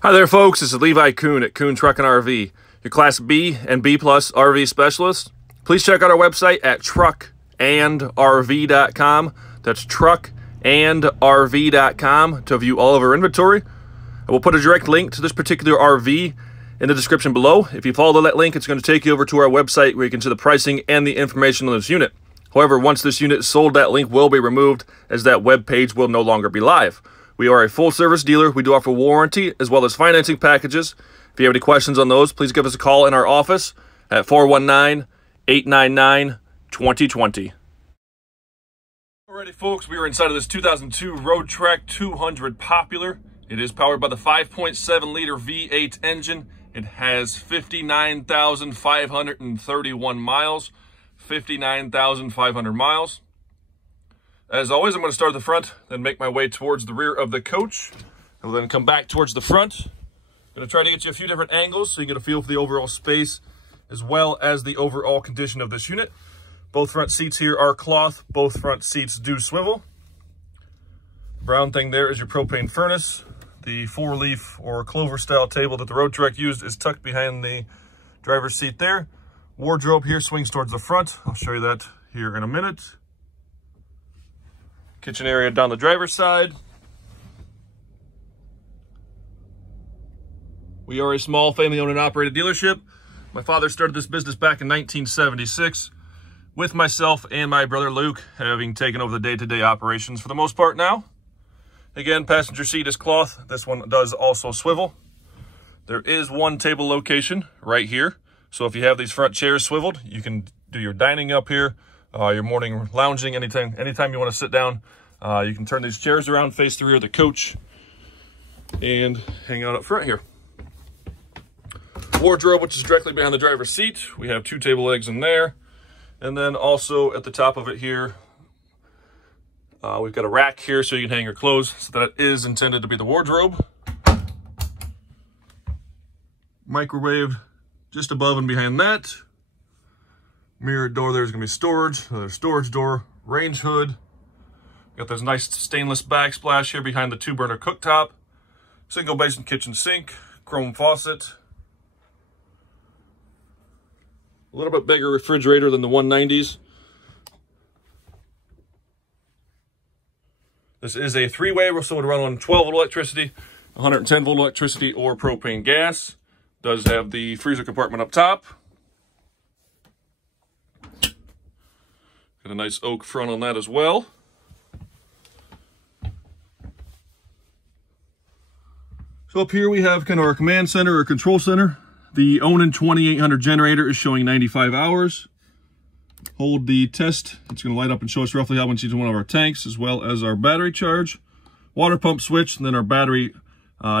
Hi there, folks. This is Levi Kuhn at Kuhn Truck and RV, your Class B and B Plus RV specialist. Please check out our website at truckandrv.com. That's truckandrv.com to view all of our inventory. I will put a direct link to this particular RV in the description below. If you follow that link, it's going to take you over to our website where you can see the pricing and the information on this unit. However, once this unit is sold, that link will be removed as that web page will no longer be live. We are a full-service dealer. We do offer warranty as well as financing packages. If you have any questions on those, please give us a call in our office at 419-899-2020. Alrighty, folks, we are inside of this 2002 Roadtrek 200 Popular. It is powered by the 5.7-liter V8 engine. It has 59,531 miles. 59,500 miles. As always, I'm going to start at the front, then make my way towards the rear of the coach. I will then come back towards the front. I'm going to try to get you a few different angles so you get a feel for the overall space as well as the overall condition of this unit. Both front seats here are cloth. Both front seats do swivel. The brown thing there is your propane furnace. The four-leaf or clover-style table that the Roadtrek used is tucked behind the driver's seat there. Wardrobe here swings towards the front. I'll show you that here in a minute. Kitchen area down the driver's side. We are a small family-owned and operated dealership. My father started this business back in 1976 with myself and my brother Luke having taken over the day-to-day operations for the most part now. Again, passenger seat is cloth. This one does also swivel. There is one table location right here. So if you have these front chairs swiveled, you can do your dining up here. Your morning lounging, anytime you want to sit down, you can turn these chairs around, face the rear of the coach, and hang out up front here. Wardrobe, which is directly behind the driver's seat. We have two table legs in there. And then also at the top of it here, we've got a rack here so you can hang your clothes. So that is intended to be the wardrobe. Microwave just above and behind that. Mirrored door, there's gonna be storage. Another storage door, range hood. Got this nice stainless backsplash here behind the 2-burner cooktop. Single basin kitchen sink, chrome faucet. A little bit bigger refrigerator than the 190s. This is a 3-way, so it would run on 12-volt electricity, 110-volt electricity, or propane gas. Does have the freezer compartment up top. Got a nice oak front on that as well. So up here we have kind of our command center or control center. The Onan 2800 generator is showing 95 hours. Hold the test. It's going to light up and show us roughly how much each one of our tanks, as well as our battery charge. Water pump switch, and then our battery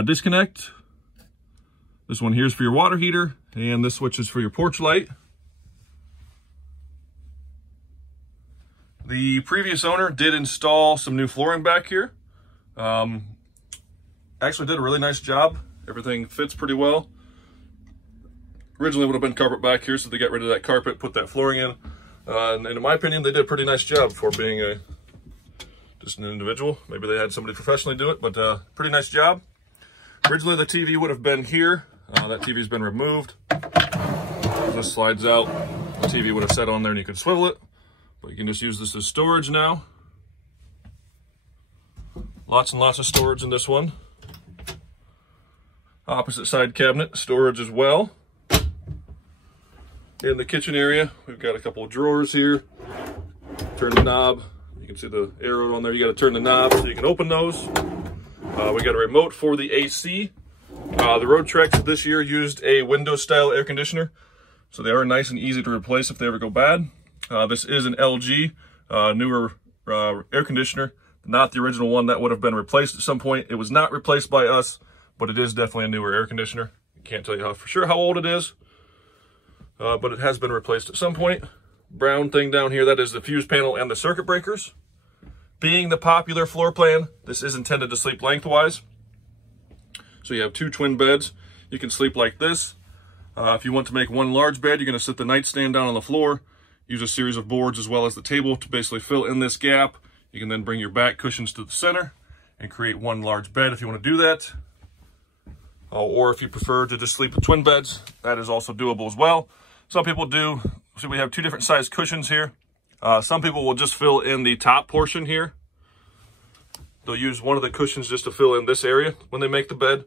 disconnect. This one here is for your water heater, and this switch is for your porch light. The previous owner did install some new flooring back here. Actually did a really nice job. Everything fits pretty well. Originally would have been carpet back here, so they got rid of that carpet, put that flooring in. And in my opinion, they did a pretty nice job for being just an individual. Maybe they had somebody professionally do it, but pretty nice job. Originally, the TV would have been here. That TV's been removed. This slides out. The TV would have sat on there and you could swivel it. But you can just use this as storage now. Lots and lots of storage in this one. Opposite side cabinet, storage as well. In the kitchen area, we've got a couple of drawers here. Turn the knob. You can see the arrow on there. You got to turn the knob so you can open those. We got a remote for the AC. The Roadtrek this year used a window-style air conditioner, so they are nice and easy to replace if they ever go bad. This is an LG newer air conditioner, not the original one that would have been replaced at some point. It was not replaced by us, but it is definitely a newer air conditioner. Can't tell you for sure how old it is, but it has been replaced at some point. Brown thing down here, that is the fuse panel and the circuit breakers. Being the Popular floor plan, this is intended to sleep lengthwise. So you have two twin beds. You can sleep like this. If you want to make one large bed, you're going to sit the nightstand down on the floor, use a series of boards as well as the table to basically fill in this gap. You can then bring your back cushions to the center and create one large bed if you want to do that. Or if you prefer to just sleep with twin beds, that is also doable as well. Some people do. So we have two different size cushions here. Some people will just fill in the top portion here. They'll use one of the cushions just to fill in this area when they make the bed.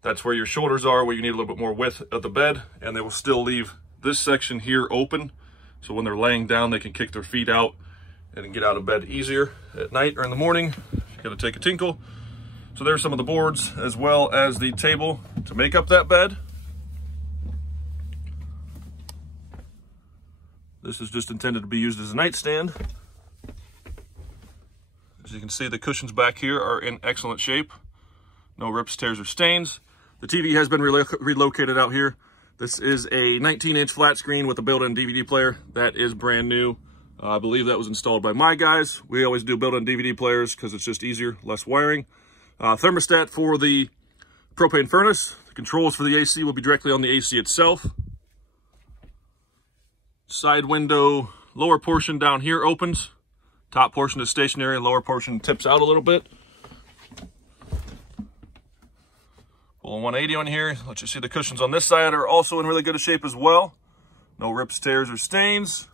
That's where your shoulders are, where you need a little bit more width of the bed, and they will still leave this section here open. So when they're laying down, they can kick their feet out and get out of bed easier at night or in the morning if you gotta take a tinkle. So there's some of the boards as well as the table to make up that bed. This is just intended to be used as a nightstand. As you can see, the cushions back here are in excellent shape. No rips, tears, or stains. The TV has been relocated out here. This is a 19-inch flat screen with a built-in DVD player. That is brand new. I believe that was installed by my guys. We always do built-in DVD players because it's just easier, less wiring. Thermostat for the propane furnace. The controls for the AC will be directly on the AC itself. Side window, lower portion down here opens. Top portion is stationary, lower portion tips out a little bit. Pull a 180 on here. Let you see the cushions on this side are also in really good shape as well. No rips, tears, or stains.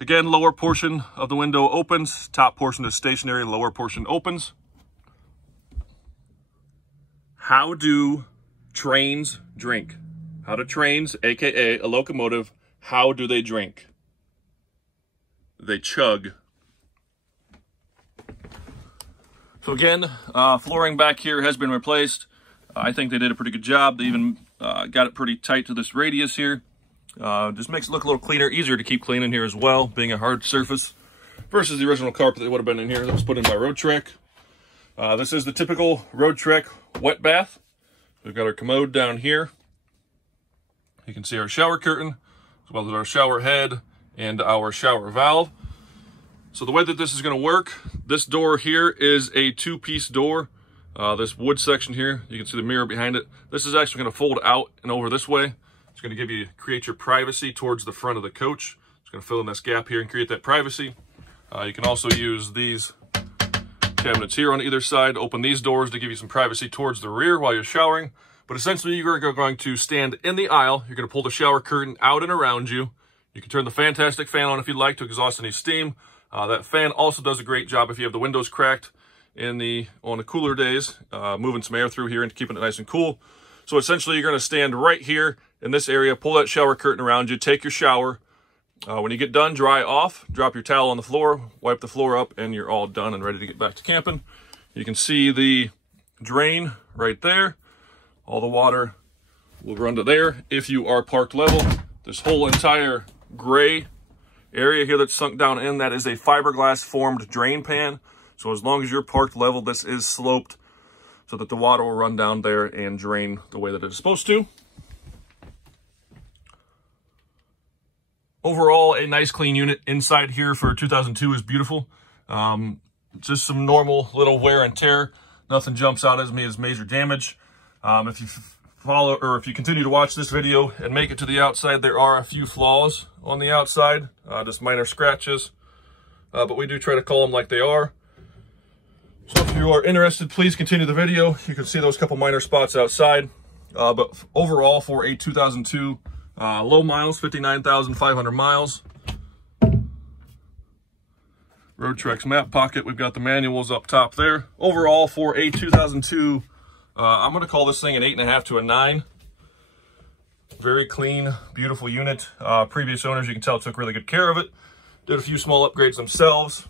Again, lower portion of the window opens. Top portion is stationary, lower portion opens. How do trains drink? How do trains, aka a locomotive, how do they drink? They chug. So again, flooring back here has been replaced. I think they did a pretty good job. They even got it pretty tight to this radius here. Just makes it look a little cleaner, easier to keep clean in here as well, being a hard surface versus the original carpet that would have been in here that was put in by Roadtrek. This is the typical Roadtrek wet bath. We've got our commode down here. You can see our shower curtain, as well as our shower head and our shower valve. So the way that this is going to work, this door here is a two-piece door. This wood section here, you can see the mirror behind it. This is actually going to fold out and over this way. It's going to create your privacy towards the front of the coach. It's going to fill in this gap here and create that privacy. You can also use these cabinets here on either side, open these doors to give you some privacy towards the rear while you're showering. But essentially, you're going to stand in the aisle. You're going to pull the shower curtain out and around you. You can turn the fantastic fan on if you'd like to exhaust any steam. That fan also does a great job if you have the windows cracked on the cooler days, moving some air through here and keeping it nice and cool. So essentially, you're going to stand right here in this area, pull that shower curtain around you, take your shower. When you get done, dry off, drop your towel on the floor, wipe the floor up, and you're all done and ready to get back to camping. You can see the drain right there. All the water will run to there if you are parked level. This whole entire gray area here that's sunk down in, that is a fiberglass formed drain pan. So as long as you're parked level, this is sloped so that the water will run down there and drain the way that it is supposed to. Overall, a nice clean unit. Inside here for 2002 is beautiful. Just some normal little wear and tear. Nothing jumps out at me as major damage. If you continue to watch this video and make it to the outside, there are a few flaws on the outside, just minor scratches, but we do try to call them like they are. So if you are interested, please continue the video. You can see those couple minor spots outside, but overall for a 2002 low miles, 59,500 miles. Roadtrek's map pocket, we've got the manuals up top there. Overall for a 2002, I'm going to call this thing an 8.5 to a 9. Very clean, beautiful unit. Previous owners, you can tell, took really good care of it. Did a few small upgrades themselves,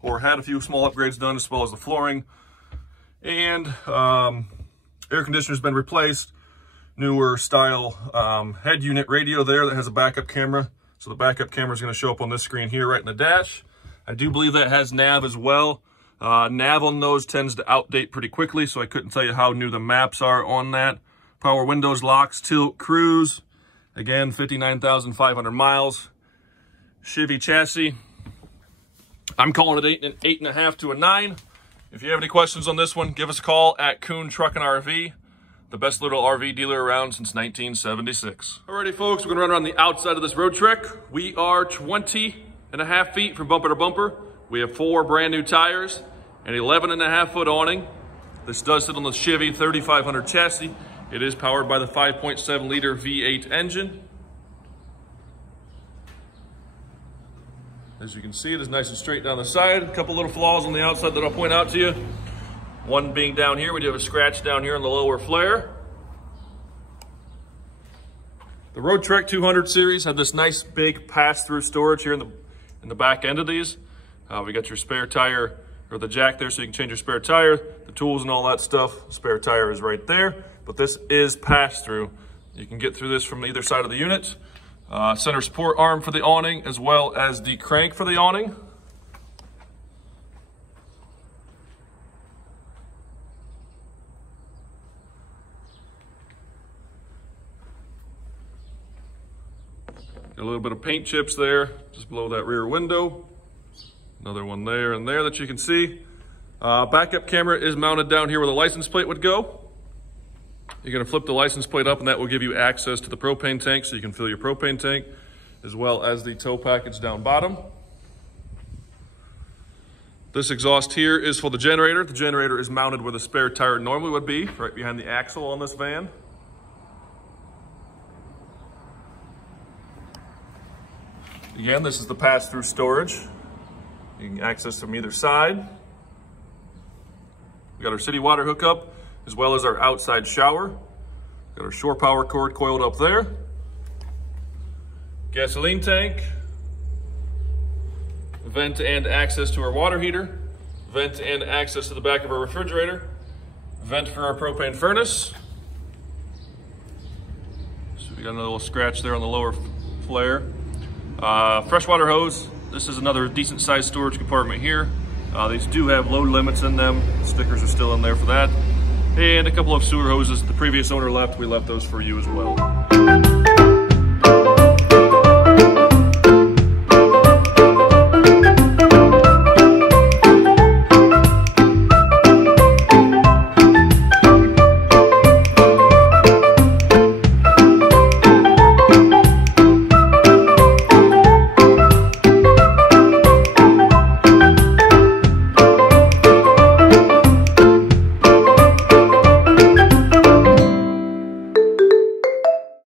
or had a few small upgrades done, as well as the flooring. And air conditioner's been replaced. Newer style head unit radio there that has a backup camera. So the backup camera is going to show up on this screen here right in the dash. I do believe that has nav as well. Nav on those tends to outdate pretty quickly, so I couldn't tell you how new the maps are on that. Power windows, locks, tilt, cruise. Again, 59,500 miles. Chevy chassis. I'm calling it an 8.5 to a 9. If you have any questions on this one, give us a call at Kuhn Truck and RV, the best little RV dealer around since 1976. Alrighty, folks, we're gonna run around the outside of this Roadtrek. We are 20.5 feet from bumper to bumper. We have 4 brand new tires, an 11.5 foot awning. This does sit on the Chevy 3500 chassis. It is powered by the 5.7 liter V8 engine. As you can see, it is nice and straight down the side. A couple little flaws on the outside that I'll point out to you. One being down here, we do have a scratch down here on the lower flare. The Roadtrek 200 series had this nice big pass-through storage here in the back end of these. We got your spare tire, or the jack there so you can change your spare tire, the tools and all that stuff. Spare tire is right there, but this is pass-through. You can get through this from either side of the unit. Center support arm for the awning, as well as the crank for the awning. Got a little bit of paint chips there, just below that rear window. Another one there and there that you can see. Backup camera is mounted down here where the license plate would go. You're gonna flip the license plate up and that will give you access to the propane tank so you can fill your propane tank, as well as the tow package down bottom. This exhaust here is for the generator. The generator is mounted where the spare tire normally would be, right behind the axle on this van. Again, this is the pass-through storage. You can access from either side. We got our city water hookup, as well as our outside shower. Got our shore power cord coiled up there. Gasoline tank. Vent and access to our water heater. Vent and access to the back of our refrigerator. Vent for our propane furnace. So we got another little scratch there on the lower flare. Freshwater hose. This is another decent sized storage compartment here. These do have load limits in them. Stickers are still in there for that. And a couple of sewer hoses the previous owner left. We left those for you as well.